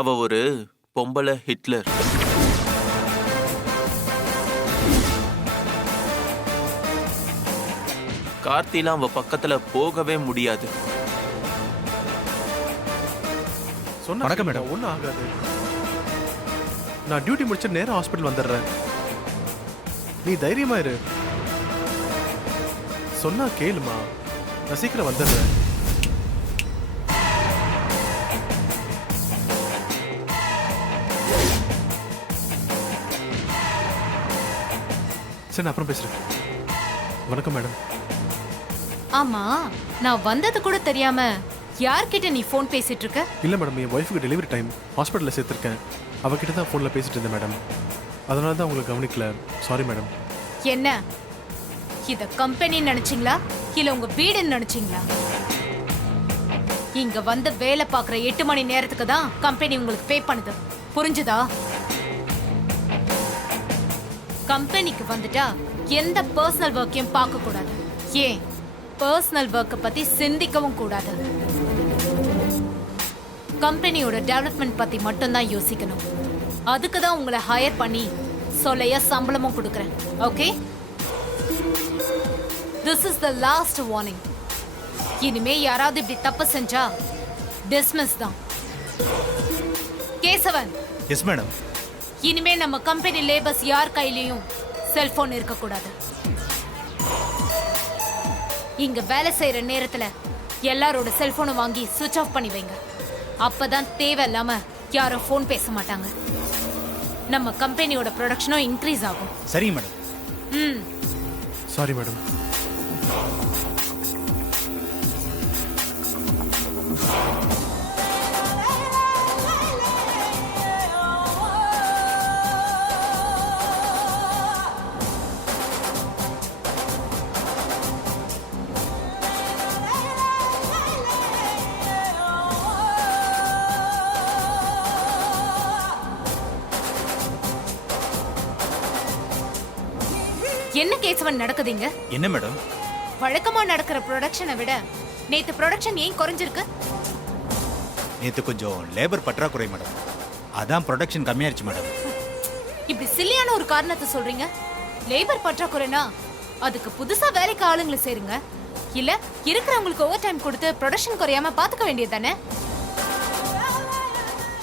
அவ ஒரு பொம்பளை ஹிட்லர். கார்த்திலாம் அவ பக்கத்துல போகவே முடியாது. வணக்கம் மேடம். ஒன்றும் ஆகாது. நான் டியூட்டி முடிச்சு நேரா ஹாஸ்பிட்டல் வந்துடுறேன். நீ தைரியமா இரு. சொன்னா கேளுமா, நான் சீக்கிரம் வந்துடுறேன். சரி, நான் அப்புறம் பேசுறேன். வணக்கம் மேடம். ஆமா, நான் வந்தது கூட தெரியாம யார்கிட்ட நீ ஃபோன் பேசிட்டு இருக்க? இல்லை மேடம், என் ஒய்ஃபுக்கு டெலிவரி டைம், ஹாஸ்பிட்டலில் சேர்த்துருக்கேன். அவகிட்ட தான் ஃபோனில் பேசிட்டு இருந்தேன் மேடம். அதனால தான் உங்களுக்கு கவனிக்கல. Sorry madam. என்ன இத கம்பெனி நினைச்சீங்களா இல்ல உங்க வீடுன்னு நினைச்சீங்களா? இங்க வந்து வேலை பார்க்குற 8 மணி நேரத்துக்கு தான் கம்பெனி உங்களுக்கு பே பண்ணுது. புரிஞ்சுதா? கம்பெனிக்கு வந்துட்டா எந்த பர்சனல் ஒர்க்கையும் பார்க்க கூடாது. ஏன் பர்சனல் ஒர்க்கை பத்தி சிந்திக்கவும் கூடாது. கம்பெனியோட டெவலப்மெண்ட் பத்தி மட்டும்தான் யோசிக்கணும். அதுக்கு தான் உங்களை ஹையர் பண்ணி சொல்லையா சம்பளமும் கொடுக்குறேன். Okay, this is the last warning. இனிமே யாராவது இப்படி தப்பு செஞ்சா டிஸ்மிஸ் தான். கேசவன். Yes madam. இனிமே நம்ம கம்பெனி லேபர்ஸ் யார் கையிலயும் செல்போன் இருக்கக்கூடாது. இங்க வேலை செய்யற நேரத்துல எல்லாரோட செல்போனும் வாங்கி சுவிட்ச் ஆஃப் பண்ணி வைங்க. அப்பதான் தேவையில்லாம யாரும் போன் பேச மாட்டாங்க. நம்ம கம்பெனியோட ப்ரொடக்ஷனும் இன்க்ரீஸ் ஆகும். சரிங்க மேடம். ம். Sorry madam. என்ன கேசவன் நடக்குதுங்க? என்ன மேடம்? வழக்கமா நடக்கிற ப்ரொடக்ஷனை விட நேத்து ப்ரொடக்ஷன் ஏன் குறைஞ்சிருக்கு? நேத்து கொஞ்சம் லேபர் பற்றாக்குறை மேடம். அதான் ப்ரொடக்ஷன் கம்மியாயிருச்சு மேடம். இப்படி சில்லியான ஒரு காரணத்தை சொல்றீங்க. லேபர் பற்றாக்குறைனா அதுக்கு புதுசா வேலைக்கு ஆளுங்களை சேருங்க. இல்ல இருக்கிறவங்களுக்கு ஓவர் டைம் கொடுத்து ப்ரொடக்ஷன் குறையாம பாத்துக்க வேண்டியது தானே?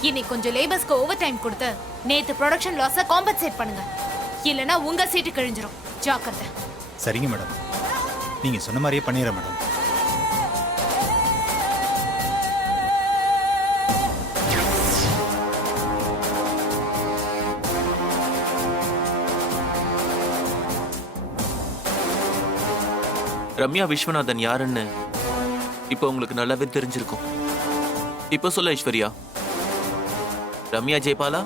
இன்னைக்கு கொஞ்சம் லேபர்ஸ்க்கு ஓவர் டைம் கொடுத்து நேத்து ப்ரொடக்ஷன் லாஸை காம்பன்சேட் பண்ணுங்க. இல்லனா உங்க சீட்டு கிழிஞ்சிரும். ஜாக்கிரதை. சரிங்க மேடம், நீங்க சொன்ன மாதிரியே பண்ணிடுறேன் மேடம். ரம்யா விஸ்வநாதன் யாருன்னு இப்போ உங்களுக்கு நல்லாவே தெரிஞ்சிருக்கும். இப்போ சொல்ல ஐஸ்வர்யா, ரம்யா ஜெயிப்பாளா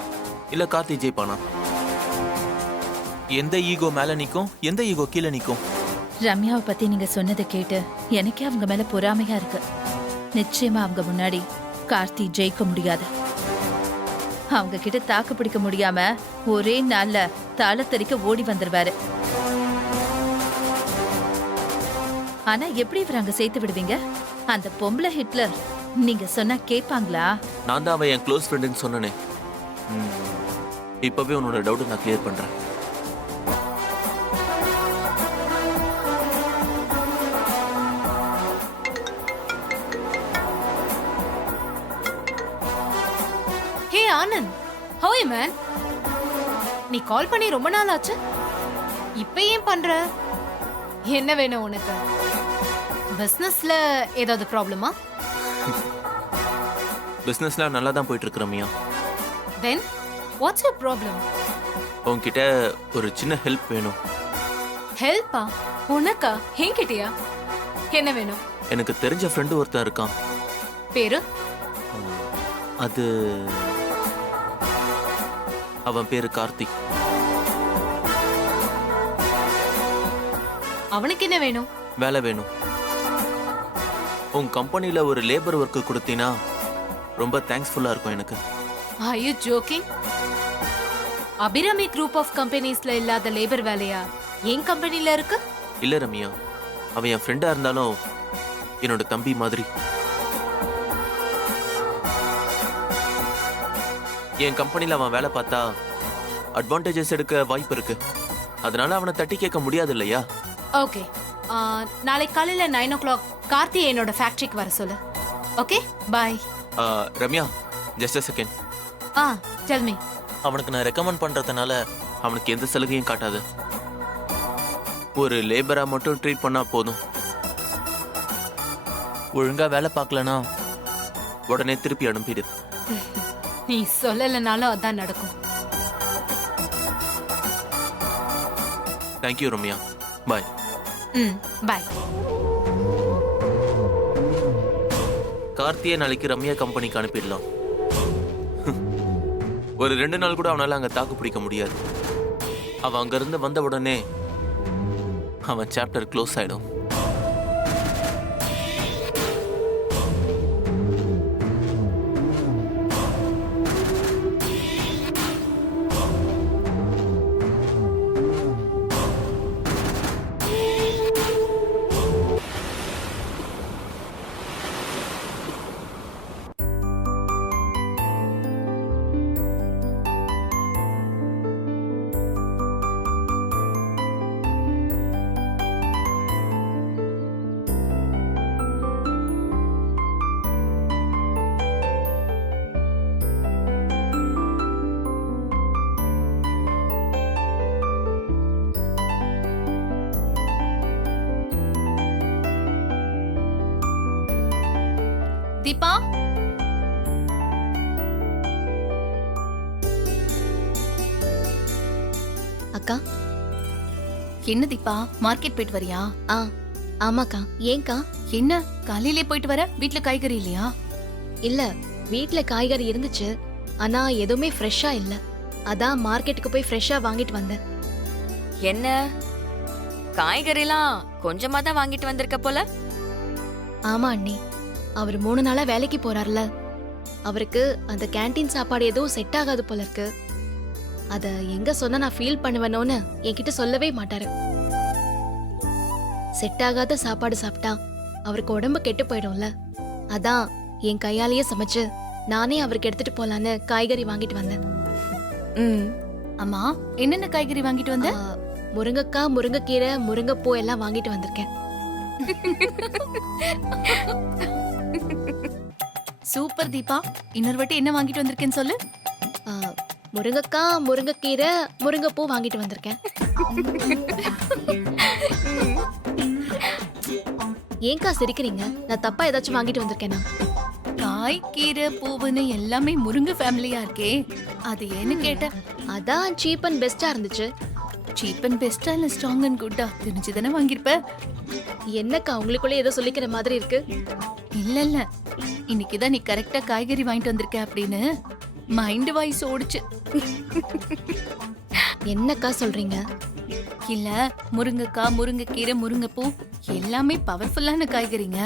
இல்ல கார்த்தி ஜெயிப்பானா? எந்த ஈகோ மேல நிக்கும், எந்த ஈகோ கீழே நிக்கும்? ரம்யாவை பத்தி நீங்க சொன்னதை கேட்டு எனக்கே அவங்க மேல பொறாமையா இருக்கு. நிச்சயமா அவங்க முன்னாடி கார்த்தி ஜெயிக்க முடியாது. அவங்க கிட்ட தாக்கு பிடிக்க முடியாம ஒரே நாள்ல தாளத்தறிக்க ஓடி வந்துருவாரு. ஆனா எப்படி இவர் அங்க சேர்த்து விடுவீங்க? அந்த பொம்பளை ஹிட்லர் நீங்க சொன்னா கேட்பாங்களா? நான் தான் அவன் என் க்ளோஸ் ஃப்ரெண்டுன்னு சொன்னனே. இப்பவே உன்னோட டவுட் நான் கிளியர் பண்றேன். ஹே Anand, how are you man? நீ கால் பண்ணி ரொம்ப நாள் ஆச்சு. இப்ப ஏன் பண்ற? என்ன வேணும் உனக்கு? பிசினஸ்ல ஏதாவது ப்ராப்ளமா? பிசினஸ்ல நல்லா தான் போயிட்டு இருக்கு Ramya. Then what's your problem? உன்கிட்ட ஒரு சின்ன ஹெல்ப் வேணும். ஹெல்ப்பா? உனக்கா? என்கிட்டயா? என்ன வேணும்? எனக்கு தெரிஞ்ச ஃப்ரெண்டு ஒருத்தன் இருக்கான். பேரு? அது அவன் பேரு கார்த்திக். அவனுக்கு என்ன வேணும்? வேலை வேணும். உன் கம்பெனில ஒரு லேபர் ஒர்க் கொடுத்தீனா ரொம்ப தேங்க்ஸ்ஃபுல்லா இருக்கும் எனக்கு. Are you joking? Abirami group of கம்பெனிஸ்ல இல்லாத லேபர் வேலையா என் கம்பெனில இருக்கு? இல்ல ரம்யா, அவன் என் ஃப்ரெண்டா இருந்தாலும் என்னோட தம்பி மாதிரி. என் கம்பெனில அவன் வேலை பார்த்தா அட்வான்டேஜஸ் எடுக்க வாய்ப்பு இருக்கு. அதனால அவனை தட்டி கேட்க முடியாது இல்லையா? ஓகே, நாளைக்கு காலையில 9 o'clock கார்த்தி என்னோட ஃபேக்டரிக்கு வர சொல்லு. Okay, bye. Ramya, just a second. Tell me. அவனுக்கு நான் ரெக்கமெண்ட் பண்றதுனால அவனுக்கு எந்த சலுகையும் காட்டாது. ஒரு லேபரா மட்டும் ட்ரீட் பண்ணா போதும். ஒழுங்கா வேலை பார்க்கலனா உடனே திருப்பி அனுப்பிடு. நீ சொல்லலைனாலும் அதான் நடக்கும். தேங்க்யூ ரம்யா, பாய். பாய். கார்த்தியை நாளைக்கு ரம்யா கம்பெனிக்கு அனுப்பிடலாம். ஒரு 2 நாள் கூட அவனால அங்க தாக்கு பிடிக்க முடியாது. அவன் அங்கிருந்து வந்த உடனே அவன் சாப்டர் க்ளோஸ் ஆயிடும். தீபா, அக்கா. என்ன தீபா, மார்க்கெட் போயிட்டு வரியா? ஆமாக்கா. ஏன்க்கா? என்ன காலையிலே போயிட்டு வர? வீட்ல காய்கறி இல்லையா? இல்ல, வீட்ல காய்கறி இருந்துச்சு, ஆனா எதுவுமே ஃப்ரெஷ்ஷா இல்ல. அதான் மார்க்கெட்டுக்கு போய் ஃப்ரெஷ்ஷா வாங்கிட்டு வந்தேன். என்ன காய்கறிலாம் கொஞ்சமா தான் வாங்கிட்டு வந்திருக்க போல. ஆமா அண்ணி, அவர் 3 நாளா வேலைக்கு போறாருல, அவருக்கு அந்த கேண்டீன் சாப்பாடு எதுவும் செட் ஆகாது போல இருக்கு. அத எங்க சொன்னா நான் ஃபீல் பண்ணுவேனோன்னு என்கிட்ட சொல்லவே மாட்டாரு. செட் ஆகாத சாப்பாடு சாப்பிட்டா அவருக்கு உடம்பு கெட்டு போயிடும்ல. அதான் என் கையாலேயே சமைச்சு நானே அவருக்கு எடுத்துட்டு போலான்னு காய்கறி வாங்கிட்டு வந்தேன். அம்மா, என்னென்ன காய்கறி வாங்கிட்டு வந்த? முருங்கைக்காய், முருங்கைக்கீரை, முருங்கைப்பூ எல்லாம் வாங்கிட்டு வந்திருக்கேன். சூப்பர் தீபா. இன்னொரு வாட்டி என்ன வாங்கிட்டு வந்திருக்கேன்னு சொல்லு. முருங்கைக்காய், முருங்கைக்கீரை, முருங்கைப்பூ வாங்கிட்டு வந்திருக்கேன். ஏன்க்கா சிரிக்கிறீங்க? நான் தப்பா ஏதாச்சும் வாங்கிட்டு வந்திருக்கேனா? காய், கீரை, பூவுன்னு எல்லாமே முருங்கை ஃபேமிலியா இருக்கே, அது ஏன்னு கேட்டேன். அதான் சீப் அண்ட் பெஸ்டா இருந்துச்சு. சீப் அண்ட் பெஸ்டா இல்ல ஸ்ட்ராங் அண்ட் குட்டா தெரிஞ்சுதானே வாங்கியிருப்ப. என்னக்கா உங்களுக்குள்ள ஏதோ சொல்லிக்கிற மாதிரி இருக்கு? இல்ல இல்ல, இன்னைக்குதான் நீ கரெக்டா காய்கறி வாங்கிட்டு வந்திருக்க அப்படின்னு மைண்ட் வாய்ஸ் ஓடுச்சு. என்னக்கா சொல்றீங்க? இல்ல, முருங்கைக்காய், முருங்கைக்கீரை, முருங்கைப்பூ எல்லாமே பவர்ஃபுல்லான காய்கறிங்க.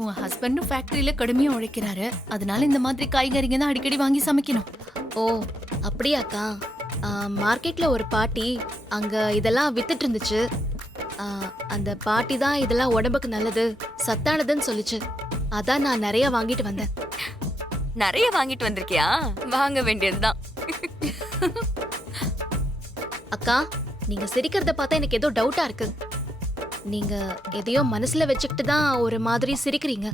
உன் ஹஸ்பண்டும் ஃபேக்டரியில கடுமையா உழைக்கிறாரு, அதனால இந்த மாதிரி காய்கறிங்க தான் அடிக்கடி வாங்கி சமைக்கணும். ஓ அப்படியாக்கா? மார்க்கெட்ல ஒரு பாட்டி அங்க இதெல்லாம் வித்துட்டு இருந்துச்சு. அந்த பாட்டி தான் இதெல்லாம் உடம்புக்கு நல்லது, சத்தானதுன்னு சொல்லிச்சு. அதான் நான் நிறைய வாங்கிட்டு வந்தேன். நிறைய வாங்கிட்டு வந்திருக்கியா? வாங்க வேண்டியதுதான். அக்கா, நீங்க சிரிக்கிறத பார்த்தா எனக்கு ஏதோ டவுட்டா இருக்கு. நீங்க எதையோ மனசுல வச்சுக்கிட்டு தான் ஒரு மாதிரி சிரிக்கிறீங்க.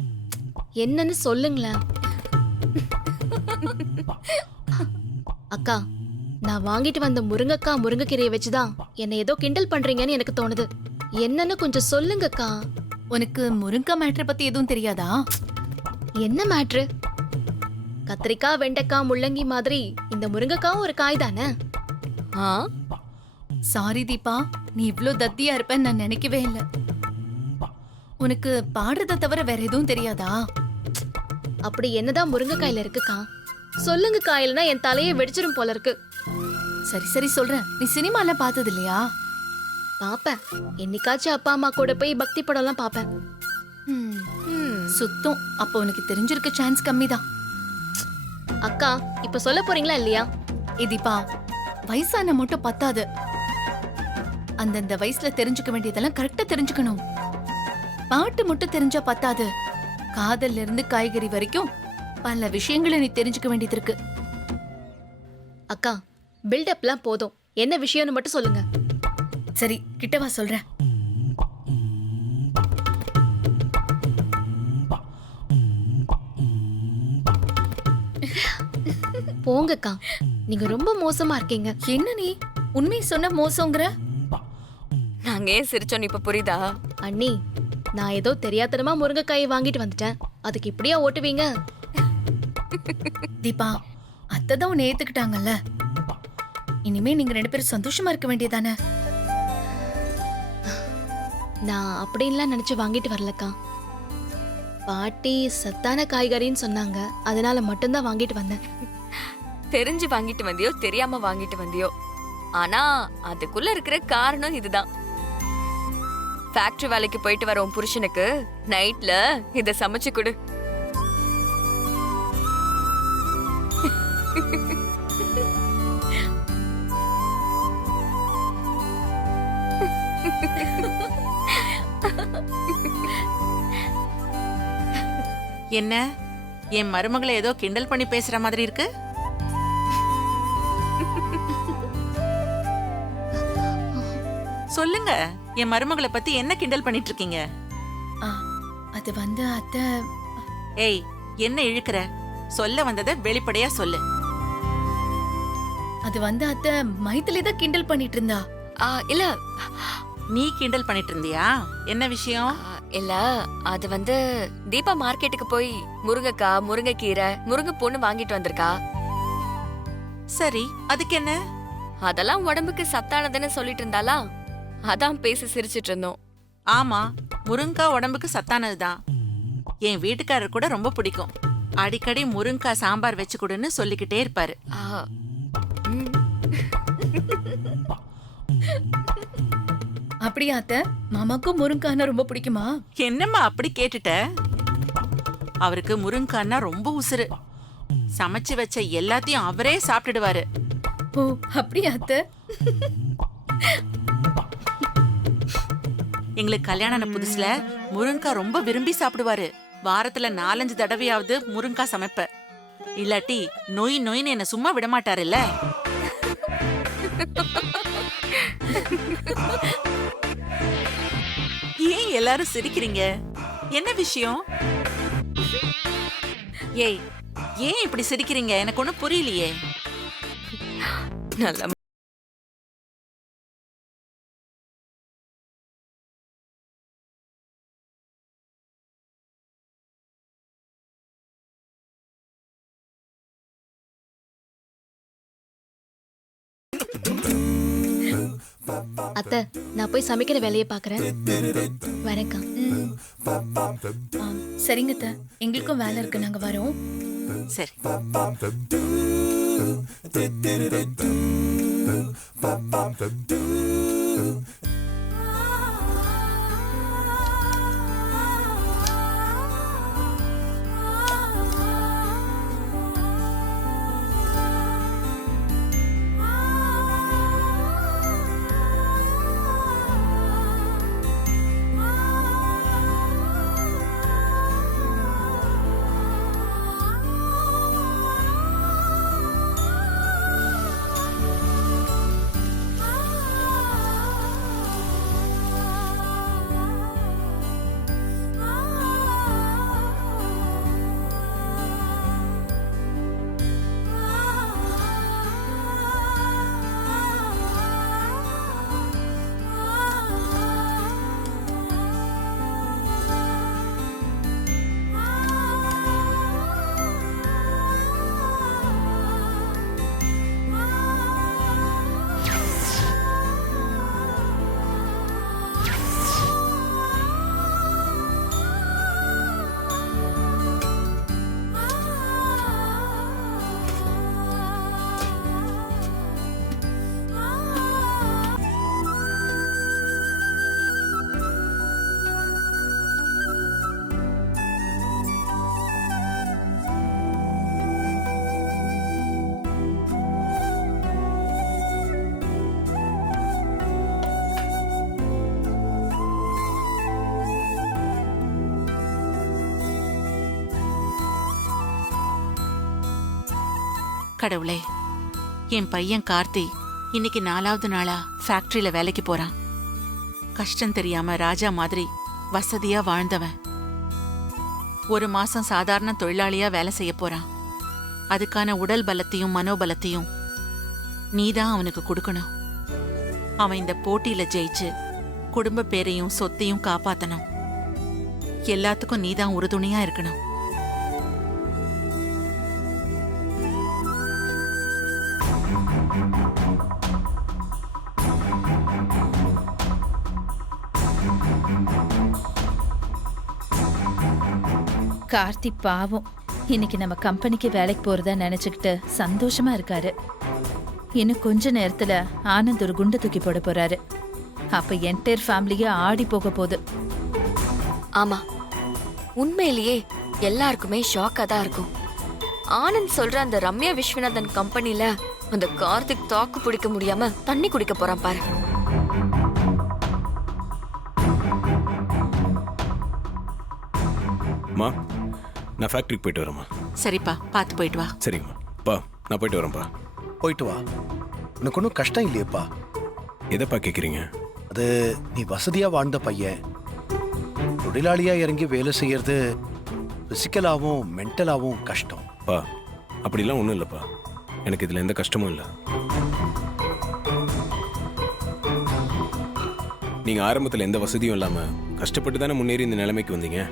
என்னன்னு சொல்லுங்களேன். அக்கா, நான் வாங்கிட்டு வந்த முருங்கைக்காய், முருங்கைக்கீரையை வச்சுதான் என்னை ஏதோ கிண்டல் பண்றீங்கன்னு எனக்கு தோணுது. என்னன்னு கொஞ்சம் சொல்லுங்கக்கா. உனக்கு முருங்கை மேட்டரை பத்தி எதுவும் தெரியாதா? என்ன மேட்ரு? கத்திரிக்காய், வெண்டைக்காய், முள்ளங்கி மாதிரி இந்த முருங்கைக்காவும் ஒரு காய் தானே? சாரி தீபா, நீ இவ்ளோ தத்தியா இருப்பேன்னு நான் நினைக்கவே இல்ல. உனக்கு பாடுறத தவிர வேற எதுவும் தெரியாதா? அப்படி என்னதான் முருங்கைக்காயில இருக்குக்கா? சொல்லுங்க காயில்னா என் தலையை வெடிச்சிரும் போல இருக்கு. சரி சரி சொல்றேன். நீ சினிமா எல்லாம் பார்த்தது இல்லையா? பாப்பேன், என்னைக்காச்சும் அப்பா அம்மா கூட போய் பக்தி படம் எல்லாம் பாப்பேன். சுத்தம். அப்போ உனக்கு தெரிஞ்சிருக்க சான்ஸ் கம்மி தான். அக்கா, இப்ப சொல்ல போறீங்களா இல்லையா? தீபா, வயசான மட்டும் பத்தாது. அந்தந்த வயசுல தெரிஞ்சுக்க வேண்டியதெல்லாம் கரெக்டா தெரிஞ்சுக்கணும். பாட்டு மட்டும் தெரிஞ்சா பத்தாது. காதல்ல இருந்து காய்கறி வரைக்கும் பல விஷயங்களை நீ தெரிஞ்சுக்க வேண்டியது இருக்கு. அக்கா பில்டப்லாம் போதும், என்ன விஷயம்னு மட்டும் சொல்லுங்க. சரி கிட்ட வா சொல்றேன். போங்கக்கா, நீங்க ரொம்ப மோசமா இருக்கீங்க. என்ன நீ உண்மையை சொன்ன மோசங்கிற? நாங்க ஏன் சிரிச்சோன்னு இப்ப புரியுதா? அண்ணி, நான் ஏதோ தெரியாதனமா முருங்கைக்காயை வாங்கிட்டு வந்துட்டேன், அதுக்கு இப்படியா ஓட்டுவீங்க? தீபா, அத்தை தான் உன்னை ஏத்துக்கிட்டாங்கல்ல, இனிமே நீங்க 2 பேரும் சந்தோஷமா இருக்க வேண்டியதானே? நான் அப்படின்லாம் நினைச்சு வாங்கிட்டு வரலக்கா. பாட்டி சத்தான காய்கறின்னு சொன்னாங்க, அதனால மட்டும்தான் வாங்கிட்டு வந்தேன். தெரிஞ்சு வாங்கிட்டு வந்தியோ தெரியாம வாங்கிட்டு வந்தியோ, ஆனா அதுக்குள்ள இருக்கிற காரணம் இதுதான். ஃபேக்டரி வேலைக்கு போயிட்டு வர உன் புருஷனுக்கு நைட்ல இத சமைச்சு கொடு. என்ன என் மருமகளை ஏதோ கிண்டல் பண்ணி பேசுற மாதிரி இருக்கு? சொல்லுங்க, என் மருமகளை பத்தி என்ன கிண்டல் பண்ணிட்டு இருக்கீங்க? ஆ, அது வந்து அத்தை. ஏய், என்ன இழுக்கிற? சொல்ல வந்ததை வெளிப்படையா சொல்லு. அது வந்து அத்தை மைத்திலே தான் கிண்டல் பண்ணிட்டு இருந்தா. இல்ல நீ கிண்டல் பண்ணிட்டு இருந்தியா? என்ன விஷயம்? இல்ல, அது வந்து தீபா மார்க்கெட்டுக்கு போய் முருங்கைக்காய், முருங்கைக்கீரை, முருங்கைப்பூன்னு வாங்கிட்டு வந்திருக்கா. சரி, அதுக்கு என்ன? அதெல்லாம் உடம்புக்கு சத்தானதுன்னு சொல்லிட்டு இருந்தாளா, அதான் பேசி சிரிச்சிட்டு இருந்தோம். ஆமா, முருங்காய் உடம்புக்கு சத்தானதுதான். என் வீட்டுக்காரர் கூட ரொம்ப பிடிக்கும். அடிக்கடி முருங்காய் சாம்பார் வச்சு கொடுன்னு சொல்லிக்கிட்டே இருப்பாரு. ஆ, ம். அப்படியா அத்தை? மாமாக்கும் முருங்காய்னா ரொம்ப பிடிக்குமா? என்னம்மா அப்படி கேட்டுட்ட? அவருக்கு முருங்காய்னா ரொம்ப உசுரு. சமைச்சு வச்ச எல்லாத்தையும் அவரே சாப்பிட்டுடுவாரு. ஓ, அப்படியா அத்தை? எங்களுக்கு கல்யாணம் ஆன புதுசுல முருங்காய் ரொம்ப விரும்பி சாப்பிடுவாரு. வாரத்துல 4-5 தடவையாவது முருங்காய் சமைப்ப. இல்லாட்டி நொய் நொய்னு என்ன சும்மா விட மாட்டாருல்ல. ஏன் எல்லாரும் சிரிக்கிறீங்க? என்ன விஷயம்? ஏய், ஏன் இப்படி சிரிக்கிறீங்க? எனக்கு ஒண்ணும் புரியலையே. நல்ல அத்தை, நான் போய் சமைக்கிற வேலையை பாக்குறேன். வணக்கம். ஆ, சரிங்க அத்தை, எங்களுக்கும் வேலை இருக்கு, நாங்க வரோம். சரி. கடவுளே, என் பையன் கார்த்தி இன்னைக்கு 4வது நாளா ஃபேக்டரியில வேலைக்கு போறான். கஷ்டம் தெரியாம ராஜா மாதிரி வசதியா வாழ்ந்தவன் 1 மாசம் சாதாரண தொழிலாளியா வேலை செய்ய போறான். அதுக்கான உடல் பலத்தையும் மனோபலத்தையும் நீதான் அவனுக்கு கொடுக்கணும். அவன் இந்த போட்டியில ஜெயிச்சு குடும்ப பேரையும் சொத்தையும் காப்பாத்தணும். எல்லாத்துக்கும் நீதான் உறுதுணையா இருக்கணும். கார்த்தி பாவம் இன்னைக்கு நம்ம கம்பெனிக்கு வேலைக்கு போறதா நினைச்சுக்கிட்டு சந்தோஷமா இருக்காரு. இன்னும் கொஞ்ச நேரத்துல ஆனந்த் ஒரு குண்டு தூக்கி போட போறாரு. அப்ப என்டையர் ஃபேமிலியே ஆடி போக போகுது. ஆமா, உண்மையிலேயே எல்லாருக்குமே ஷாக்கா தான் இருக்கும். ஆனந்த் சொல்ற அந்த ரம்யா விஸ்வநாதன் கம்பெனில அந்த கார்த்திக் தாக்கு பிடிக்க முடியாம தண்ணி குடிக்க போறான் பாரு. அம்மா, நான் ஃபேக்டரிக்கு போயிட்டு வரேம்மா. சரிப்பா, பார்த்து போயிட்டு வா. சரிங்கம்மா. பா, நான் போயிட்டு வரேன்ப்பா. போயிட்டு வா. உனக்கு ஒன்றும் கஷ்டம் இல்லையப்பா. எதைப்பா கேட்குறீங்க? அது நீ வசதியா வாழ்ந்த பையன். தொழிலாளியா இறங்கி வேலை செய்யறது பிசிக்கலாகவும் மென்டலாகவும் கஷ்டம். பா, அப்படிலாம் ஒன்றும் இல்லைப்பா. எனக்கு இதில் எந்த கஷ்டமும் இல்லை. நீங்கள் ஆரம்பத்தில் எந்த வசதியும் இல்லாமல் கஷ்டப்பட்டு தானே முன்னேறி இந்த நிலைமைக்கு வந்தீங்க.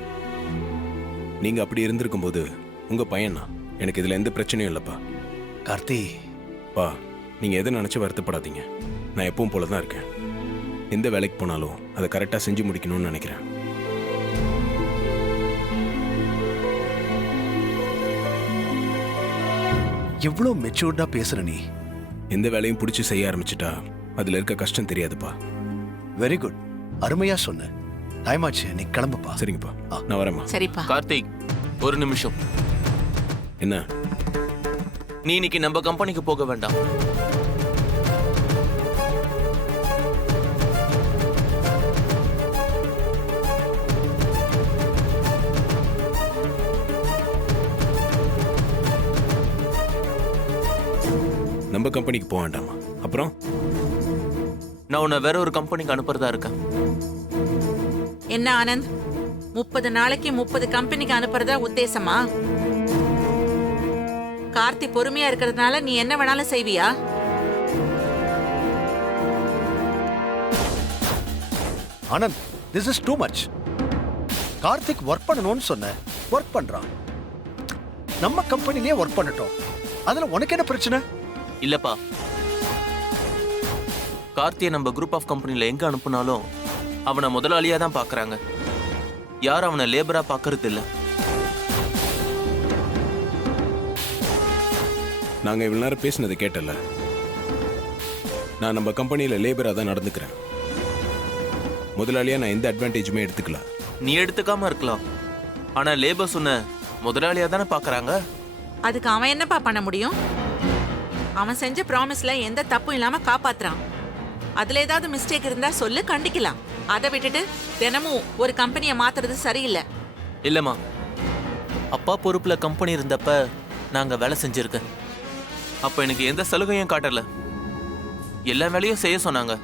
நீங்கள் அப்படி இருந்திருக்கும் போது உங்கள் பையனா, எனக்கு இதில் எந்த பிரச்சனையும் இல்லைப்பா. கார்த்தி, பா, நீங்கள் எதை நினச்சி வருத்தப்படாதீங்க. நான் எப்பவும் போல தான் இருக்கேன். எந்த வேலைக்கு போனாலும் அதை கரெக்டாக செஞ்சு முடிக்கணும்னு நினைக்கிறேன். எவ்வளோ மெச்சூர்டா பேசுற நீ. எந்த வேலையும் பிடிச்சி செய்ய ஆரம்பிச்சிட்டா அதில் இருக்க கஷ்டம் தெரியாதுப்பா. வெரி குட், அருமையா சொன்ன. டைம் ஆச்சு, நீ கிளம்புப்பா. சரிங்கப்பா, நான் வரேம்மா. சரிப்பா. கார்த்திக், ஒரு நிமிஷம். என்ன? நீ இன்னைக்கு நம்ம கம்பெனிக்கு போக வேண்டாம். நம்ம கம்பெனிக்கு போக வேண்டாமா? அப்புறம் நான் உன்னை வேற ஒரு கம்பெனிக்கு அனுப்புறதா இருக்கேன். என்ன ஆனந்த், 30 நாளைக்கு 30 கம்பெனிக்கு அனுப்புறதா உத்தேசமா? கார்த்தி பொறுமையா இருக்கிறதுனால நீ என்ன வேணாலும் செய்வியா? Anand, this is too much. Karthik work பண்ணணும்னு சொன்ன, ஒர்க் பண்றான். நம்ம கம்பெனிலேயே ஒர்க் பண்ணட்டும். அதுல உனக்கு என்ன பிரச்சனை? இல்லப்பா, கார்த்தியை நம்ம குரூப் ஆஃப் கம்பெனில எங்க அனுப்புனாலும் அவனை முதலாளியா தான் பாக்குறாங்க. யாரும் அவனை லேபரா பாக்குறது இல்ல. நாங்கள் இவ்வளோ நேரம் பேசினதை கேட்டல. நான் நம்ம கம்பெனியில் லேபராக தான் நடந்துக்கிறேன். முதலாளியாக நான் எந்த அட்வான்டேஜுமே எடுத்துக்கல. நீ எடுத்துக்காம இருக்கலாம், ஆனா லேபர் சொன்ன முதலாளியா தானே பாக்குறாங்க. அதுக்கு அவன் என்னப்பா பண்ண முடியும்? அவன் செஞ்ச ப்ராமிஸ்ல எந்த தப்பும் இல்லாம காப்பாத்துறான். அதுல ஏதாவது மிஸ்டேக் இருந்தா சொல்லு, கண்டிக்கலாம். அதை விட்டுட்டு தினமும் ஒரு கம்பெனியை மாத்துறது சரியில்லை. இல்லம்மா, அப்பா பொறுப்புல கம்பெனி இருந்தப்ப நாங்க வேலை செஞ்சிருக்கேன். அப்ப எனக்கு எந்த சலுகையும் காட்டல. எல்லா வேலையும் செய்ய சொன்னாங்க.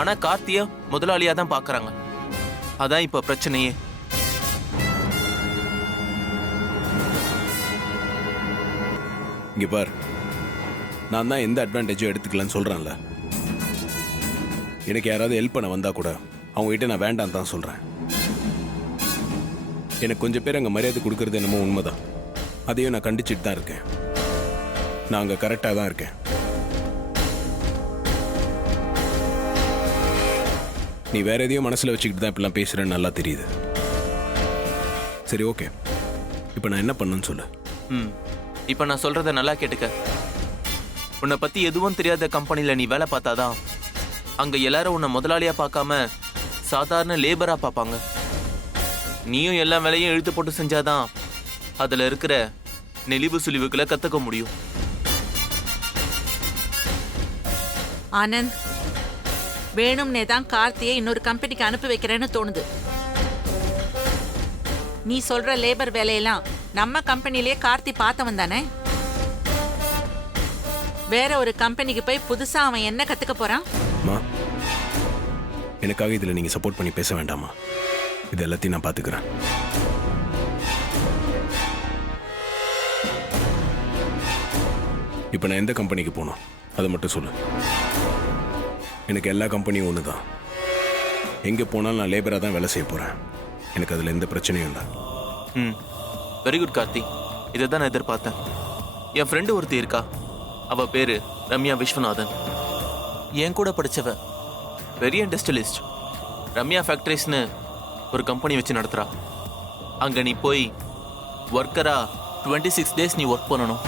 ஆனா கார்த்திய முதலாளியா தான் பாக்குறாங்க. அதான் இப்ப பிரச்சனையே. இங்கே பார், நான் தான் எந்த அட்வான்டேஜும் எடுத்துக்கலன்னு சொல்கிறேன்ல. எனக்கு யாராவது ஹெல்ப் பண்ண வந்தால் கூட அவங்ககிட்ட நான் வேண்டாம் தான் சொல்கிறேன். எனக்கு கொஞ்சம் பேர் அங்கே மரியாதை கொடுக்கறது என்னமோ உண்மைதான். அதையும் நான் கண்டிச்சுட்டு தான் இருக்கேன். நான் அங்கே கரெக்டாக தான் இருக்கேன். நீ வேற எதையும் மனசில் வச்சுக்கிட்டு தான் இப்பெல்லாம் பேசுகிறேன்னு நல்லா தெரியுது. சரி, ஓகே. இப்போ நான் என்ன பண்ணணும்னு சொல்லு. இப்ப நான் சொல்றத நல்லா கேட்டுக்க. உன்னை பத்தி எதுவும் தெரியாத கம்பெனில நீ வேலை பார்த்தாதான் அங்க எல்லாரும் உன்னை முதலாளியா பார்க்காம சாதாரண லேபரா பார்ப்பாங்க. நீயும் எல்லா வேலையும் இழுத்து போட்டு செஞ்சாதான் அதுல இருக்கிற நெளிவு சுழிவுகளை கத்துக்க முடியும். ஆனந்த், வேணும்னே தான் கார்த்தியை இன்னொரு கம்பெனிக்கு அனுப்பி வைக்கிறேன்னு தோணுது. நீ சொல்ற லேபர் வேலையெல்லாம் நம்ம கம்பெனிலேயே கார்த்தி பார்த்தவன் தானே? வேற ஒரு கம்பெனிக்கு போய் புதுசா அவன் என்ன கத்துக்க போறான்? அம்மா, எனக்காக இதில் நீங்கள் சப்போர்ட் பண்ணி பேச வேண்டாமா? இது எல்லாத்தையும் நான் பார்த்துக்கிறேன். இப்போ நான் எந்த கம்பெனிக்கு போகணும் அதை மட்டும் சொல்லு. எனக்கு எல்லா கம்பெனியும் ஒன்று தான். எங்கே போனாலும் நான் லேபராக தான் வேலை செய்ய போகிறேன். எனக்கு அதில் எந்த பிரச்சனையும் இல்லை. ம், வெரி குட் கார்த்தி. இதை தான் நான் எதிர்பார்த்தேன். என் ஃப்ரெண்டு ஒருத்தி இருக்கா, அவள் பேர் ரம்யா விஸ்வநாதன். என் கூட படித்தவ, பெரிய இண்டஸ்ட்ரியலிஸ்ட். ரம்யா ஃபேக்ட்ரிஸ்னு ஒரு கம்பெனி வச்சு நடத்துகிறா. அங்கே நீ போய் ஒர்க்கராக 26 days நீ ஒர்க் பண்ணணும்.